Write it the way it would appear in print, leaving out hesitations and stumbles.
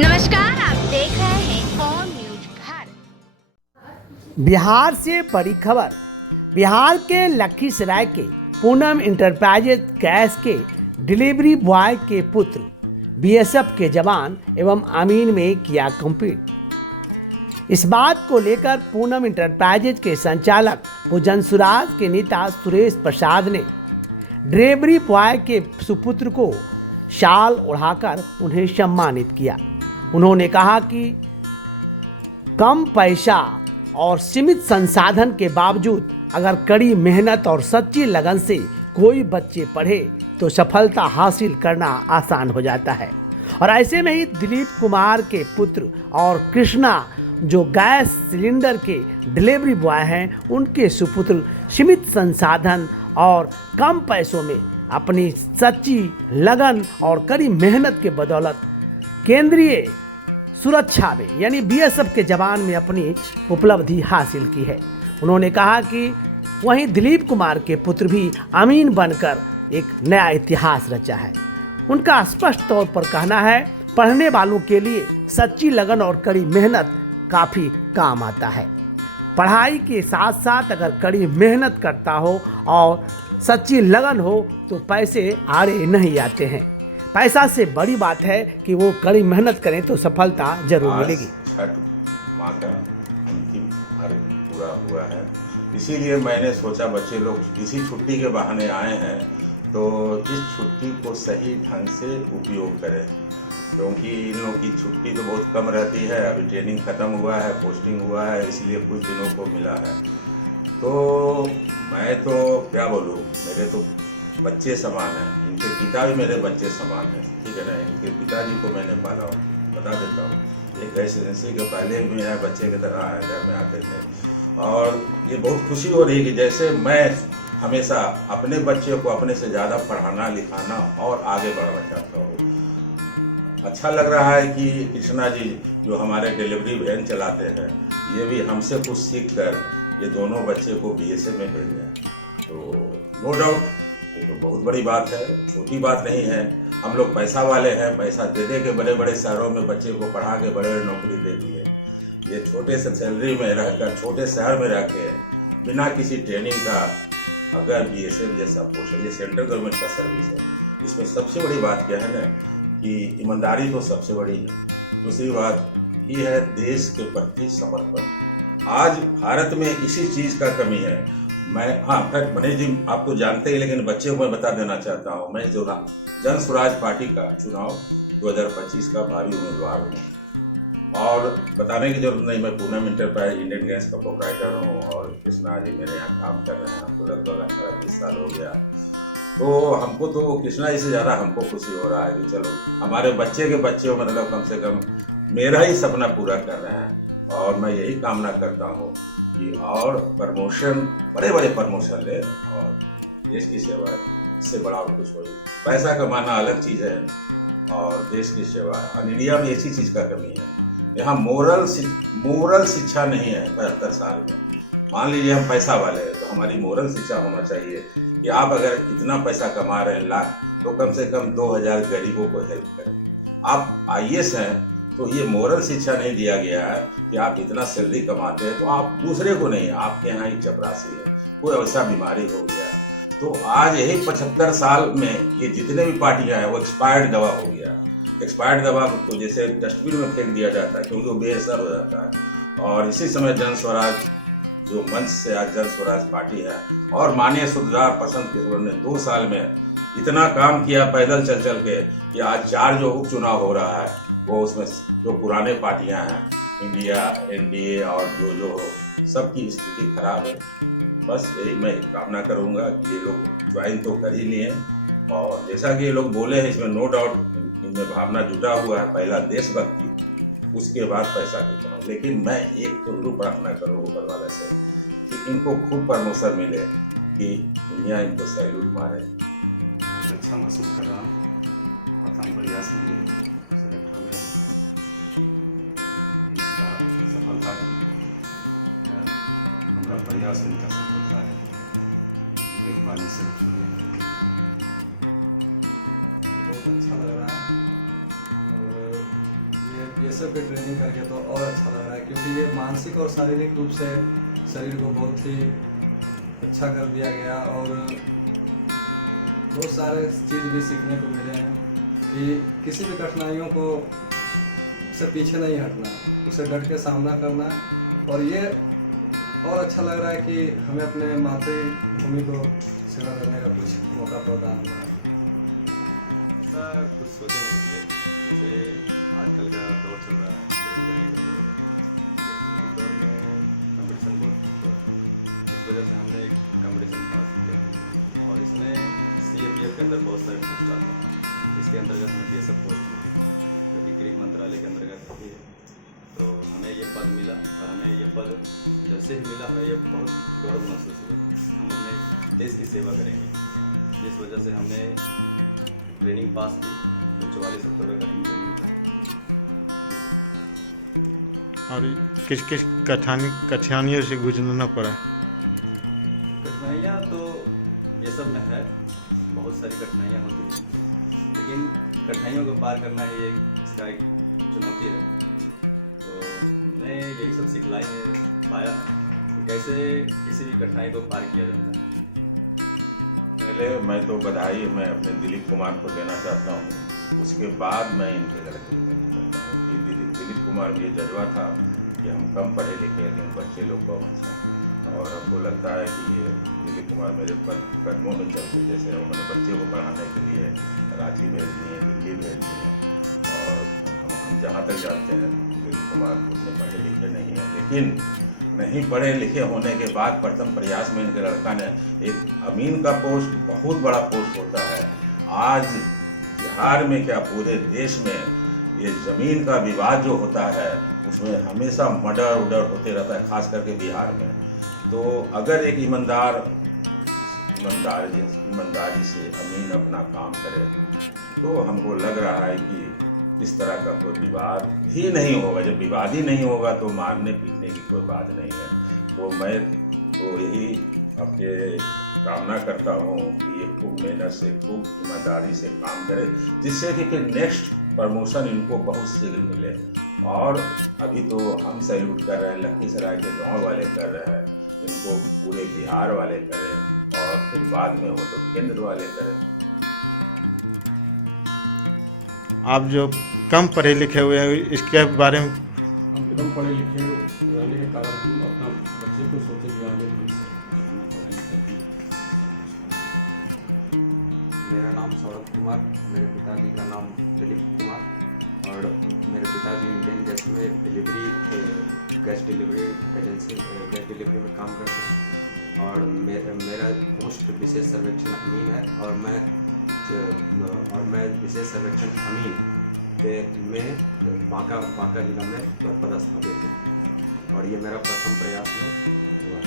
नमस्कार, आप देख रहे हैं कौन न्यूज भारत। बिहार से बड़ी खबर। बिहार के लखीसराय के पूनम इंटरप्राइजेज गैस के डिलीवरी बॉय के पुत्र बीएसएफ के जवान एवं अमीन में किया कंप्लीट। इस बात को लेकर पूनम इंटरप्राइजेज के संचालक भुजन सुराज के नेता सुरेश प्रसाद ने डिलीवरी बॉय के सुपुत्र को शाल उड़ाकर उन्हें सम्मानित किया। उन्होंने कहा कि कम पैसा और सीमित संसाधन के बावजूद अगर कड़ी मेहनत और सच्ची लगन से कोई बच्चे पढ़े तो सफलता हासिल करना आसान हो जाता है। और ऐसे में ही दिलीप कुमार के पुत्र और कृष्णा जो गैस सिलेंडर के डिलीवरी बॉय हैं, उनके सुपुत्र सीमित संसाधन और कम पैसों में अपनी सच्ची लगन और कड़ी मेहनत के बदौलत केंद्रीय सुरक्षा में यानी बीएसएफ के जवान में अपनी उपलब्धि हासिल की है। उन्होंने कहा कि वहीं दिलीप कुमार के पुत्र भी अमीन बनकर एक नया इतिहास रचा है। उनका स्पष्ट तौर पर कहना है, पढ़ने वालों के लिए सच्ची लगन और कड़ी मेहनत काफ़ी काम आता है। पढ़ाई के साथ साथ अगर कड़ी मेहनत करता हो और सच्ची लगन हो तो पैसे आड़े नहीं आते हैं। पैसा से बड़ी बात है कि वो कड़ी मेहनत करें तो सफलता जरूर मिलेगी। छठ माँ का अंतिम अर्घ पूरा हुआ है, इसीलिए मैंने सोचा बच्चे लोग इसी छुट्टी के बहाने आए हैं तो इस छुट्टी को सही ढंग से उपयोग करें, क्योंकि इन लोगों की छुट्टी तो बहुत कम रहती है। अभी ट्रेनिंग ख़त्म हुआ है, पोस्टिंग हुआ है, इसलिए कुछ दिनों को मिला है। तो मैं तो क्या बोलूँ, मेरे तो बच्चे समान हैं, इनके पिता भी मेरे बच्चे समान हैं, ठीक है ना। इनके पिताजी को मैंने पाला हूँ, बता देता हूँ। एक गैस एजेंसी के पहले भी है, बच्चे की तरह आए घर में आते थे। और ये बहुत खुशी हो रही है कि जैसे मैं हमेशा अपने बच्चे को अपने से ज़्यादा पढ़ाना लिखाना और आगे बढ़ाना चाहता हूँ। अच्छा लग रहा है कि कृष्णा जी जो हमारे डिलीवरी वैन चलाते हैं, ये भी हमसे कुछ सीख कर ये दोनों बच्चे को बीएसएफ में भेज दें, तो नो डाउट ये तो बहुत बड़ी बात है, छोटी बात नहीं है। हम लोग पैसा वाले हैं, पैसा दे के बड़े बड़े शहरों में बच्चे को पढ़ा के बड़े बड़े नौकरी दे दिए। ये छोटे से सैलरी में रहकर छोटे शहर में रह के बिना किसी ट्रेनिंग का अगर बीएसएफ जैसा पोस्ट है, ये सेंट्रल गवर्नमेंट का सर्विस है। इसमें सबसे बड़ी बात क्या है ना कि ईमानदारी तो सबसे बड़ी है। दूसरी बात ये है देश के प्रति समर्पण। आज भारत में इसी चीज़ का कमी है। खैर मनीष जी आप तो जानते हैं, लेकिन बच्चे को मैं बता देना चाहता हूँ, मैं जो जन स्वराज पार्टी का चुनाव 2025 का भावी उम्मीदवार हूँ। और बताने की जरूरत नहीं, मैं पूनम इंटरप्राइज इंडियन गैस का प्रोप्राइटर हूँ और कृष्णा जी मेरे यहाँ काम कर रहे हैं। हमको लगभग 18-20 साल हो गया। तो हमको तो कृष्णा जी से ज़्यादा हमको खुशी हो रहा है कि चलो हमारे बच्चे के बच्चे मतलब कम से कम मेरा ही सपना पूरा कर रहे हैं। और मैं यही कामना करता हूँ कि और प्रमोशन, बड़े बड़े प्रमोशन ले और देश की सेवा, इससे बड़ा और कुछ हो। पैसा कमाना अलग चीज़ है और देश की सेवा। और इंडिया में ऐसी चीज़ का कमी है, यहाँ मोरल शिक्षा नहीं है। 75 साल में मान लीजिए हम पैसा वाले हैं तो हमारी मोरल शिक्षा होना चाहिए कि आप अगर इतना पैसा कमा रहे हैं लाख, तो कम से कम 2000 गरीबों को हेल्प करें। आप आईएएस हैं तो ये मोरल शिक्षा नहीं दिया गया है कि आप इतना सैलरी कमाते हैं तो आप दूसरे को नहीं, आपके यहाँ ही चपरासी है, कोई ऐसा बीमारी हो गया तो आज यही 75 साल में ये जितने भी पार्टियां हैं वो एक्सपायर्ड दवा हो गया। एक्सपायर्ड दवा को जैसे डस्टबिन में फेंक दिया जाता है क्योंकि वो बेअसर हो जाता है। और इसी समय जन स्वराज जो मंच से आज जन स्वराज पार्टी है और माननीय सुधार पसंद किशोर ने 2 साल में इतना काम किया पैदल चल चल के कि आज 4 जो उपचुनाव हो रहा है वो उसमें जो पुराने पार्टियां हैं इंडिया एनडीए और जो सबकी स्थिति खराब है। बस यही मैं कामना करूंगा कि ये लोग ज्वाइन तो कर ही लिए और जैसा कि ये लोग बोले हैं इसमें नो डाउट इनमें भावना जुटा हुआ है। पहला देशभक्ति, उसके बाद पैसा की कमाई। लेकिन मैं एक तो जरूर प्रार्थना करूँ ऊपर वाले से कि इनको खूब प्रमोशन मिले कि दुनिया इनको सैल्यूट मारे। अच्छा महसूस कर रहा हूँ, प्रथम प्रयास में सेलेक्ट हो गया। इसका सफलता हमारा प्रयास इनका सफलता है, एक बार से बहुत अच्छा लग रहा है। और ये ये सब की ट्रेनिंग करके तो और अच्छा लग रहा है, क्योंकि ये मानसिक और शारीरिक रूप से शरीर को बहुत ही अच्छा कर दिया गया। और बहुत सारे चीज़ भी सीखने को मिले हैं कि किसी भी कठिनाइयों को से पीछे नहीं हटना, उसे डट के सामना करना है। और ये और अच्छा लग रहा है कि हमें अपने मातृभूमि को सेवा करने का कुछ मौका प्रदान हुआ है। ऐसा कुछ सोचे नहीं थे, जैसे आजकल का दौर चल रहा है, इस दौर में कंपटीशन बहुत हो रहा है। इस वजह से हमने एक कंपटीशन पास किया और इसमें CAPF के अंदर बहुत सारे पोस्ट आते हैं, जिसके अंतर्गत हमें BSF पोस्ट मिली, जो कि गृह मंत्रालय के अंतर्गत होती है। तो हमें ये पद मिला और हमें ये पद जैसे ही मिला हमें ये बहुत गौरव महसूस हुआ। हम अपने देश की सेवा करेंगे, जिस वजह से हमने ट्रेनिंग पास की, जो 44 अक्टूबर का ट्रेनिंग था। और किस किस कठिनाइयों से गुजरना पड़ा? कठिनाइयाँ तो ये सब में है, बहुत सारी कठिनाइयाँ होती हैं, लेकिन कठिनाइयों को पार करना ही इसका एक चुनौती है। तो मैं यही सब सिखलाई में पाया है कि कैसे किसी भी कठिनाई को पार किया जाता है। पहले मैं तो बधाई मैं अपने दिलीप कुमार को देना चाहता हूँ, उसके बाद मैं इनके लड़के में चाहता हूँ कि दिलीप कुमार में ये जज्बा था कि हम कम पढ़े लिखे लेकिन बच्चे लोग को अच्छा, और हमको लगता है कि ये दिलीप कुमार मेरे कदमों में चलते, जैसे उन्होंने बच्चे को पढ़ाने के लिए रांची भेज दिए, दिल्ली भेज दिए। और हम जहाँ तक जानते हैं दिलीप कुमार उतने पढ़े लिखे नहीं हैं, लेकिन नहीं पढ़े लिखे होने के बाद प्रथम प्रयास में इनके लड़का ने एक अमीन का पोस्ट बहुत बड़ा पोस्ट होता है। आज बिहार में क्या पूरे देश में ये ज़मीन का विवाद जो होता है उसमें हमेशा मर्डर उडर होते रहता है, खास करके बिहार में। तो अगर एक ईमानदारी से अमीन अपना काम करे तो हमको लग रहा है कि इस तरह का कोई विवाद ही नहीं होगा। जब विवाद ही नहीं होगा तो मारने पीटने की कोई बात नहीं है। तो मैं तो यही आपके कामना करता हूँ कि ये खूब मेहनत से खूब ईमानदारी से काम करे, जिससे कि फिर नेक्स्ट प्रमोशन इनको बहुत शीघ्र मिले। और अभी तो हम सैल्यूट कर रहे हैं, लखीसराय के गाँव वाले कर रहे हैं, इनको पूरे बिहार वाले करें और फिर बाद में हो तो केंद्र वाले करें। आप जो कम पढ़े लिखे हुए हैं इसके बारे में? हम कम पढ़े लिखे रहने के कारण हम अपना बच्चे को सोचे कि आगे भविष्य अपना पढ़ाई लिखाई। मेरा नाम सौरभ कुमार, मेरे पिताजी का नाम दिलीप कुमार और मेरे पिताजी इंडियन गैस में gas delivery agency gas delivery में काम करते हैं। और मेरा पोस्ट विशेष सर्वेक्षण अमीन है और मैं विशेष सर्वेक्षण अमीन के में बांका जिला में पदस्थापित हूँ और ये मेरा प्रथम प्रयास में हुआ।